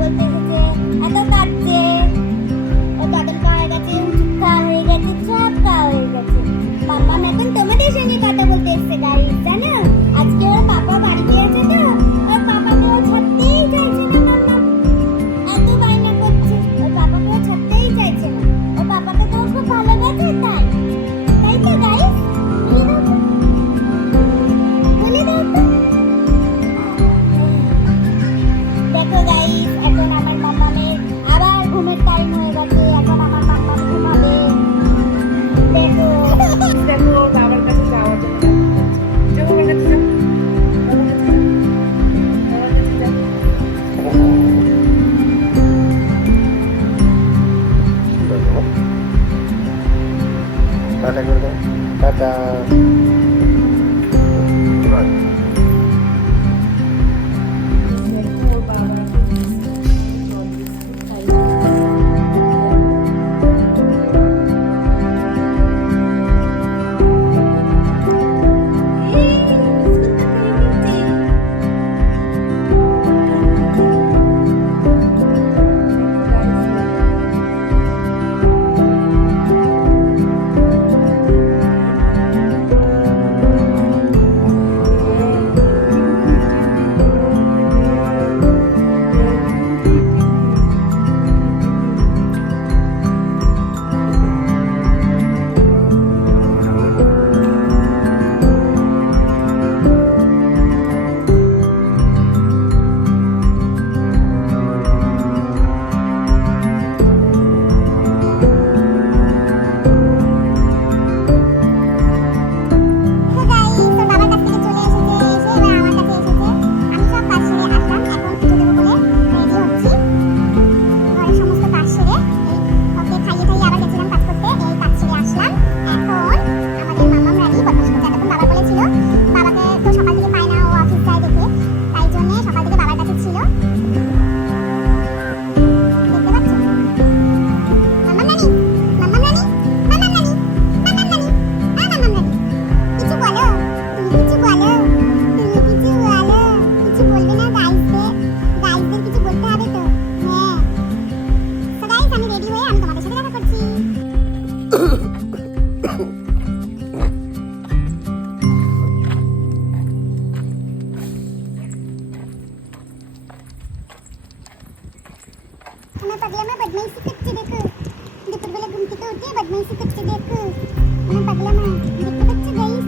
বলতে এসেছে, এত কাটছে, ও তদনকা হয়ে গেছে, উচ্চকা হয়ে গেছে, চাপকা হয়ে গেছে। মাম্মাম এখন তোমাদের সঙ্গে কথা বলতে এসছে গাইস, জানো? আজকে ওর পাপা বাড়িতে আছে তো, ওর পাপাকে ও ছাড়তেই চাইছে না। মাম্মাম এত বায়না করছে, ওর পাপাকে ও ছাড়তেই চাইছে না। ওর পাপাকে তো খুব ভালোবাসে, তাই তো গাইস? বলে দাও তো। দেখো গাইস, এখন আমার মাম্মামের আবার ঘুমের টাইম হয়ে গেছে। এখন আমার মাম্মাম ঘুমাবে। দেখো দেখো ওর বাবার কাছে যাওয়ার জন্য যাও, বাবার কাছে যাও, বাবার কাছে যাও, বাবার কাছে যাও। টাটা করে দাও, টাটা। দেখো ওর বাবা জল বিস্কুট খাইয়ে मैं पगला में बदमाशी करते देखो, दोपहर वाला घूम के तो उठे बदमाशी करते देखो। मैं पगला में देखते बच्चे गाइस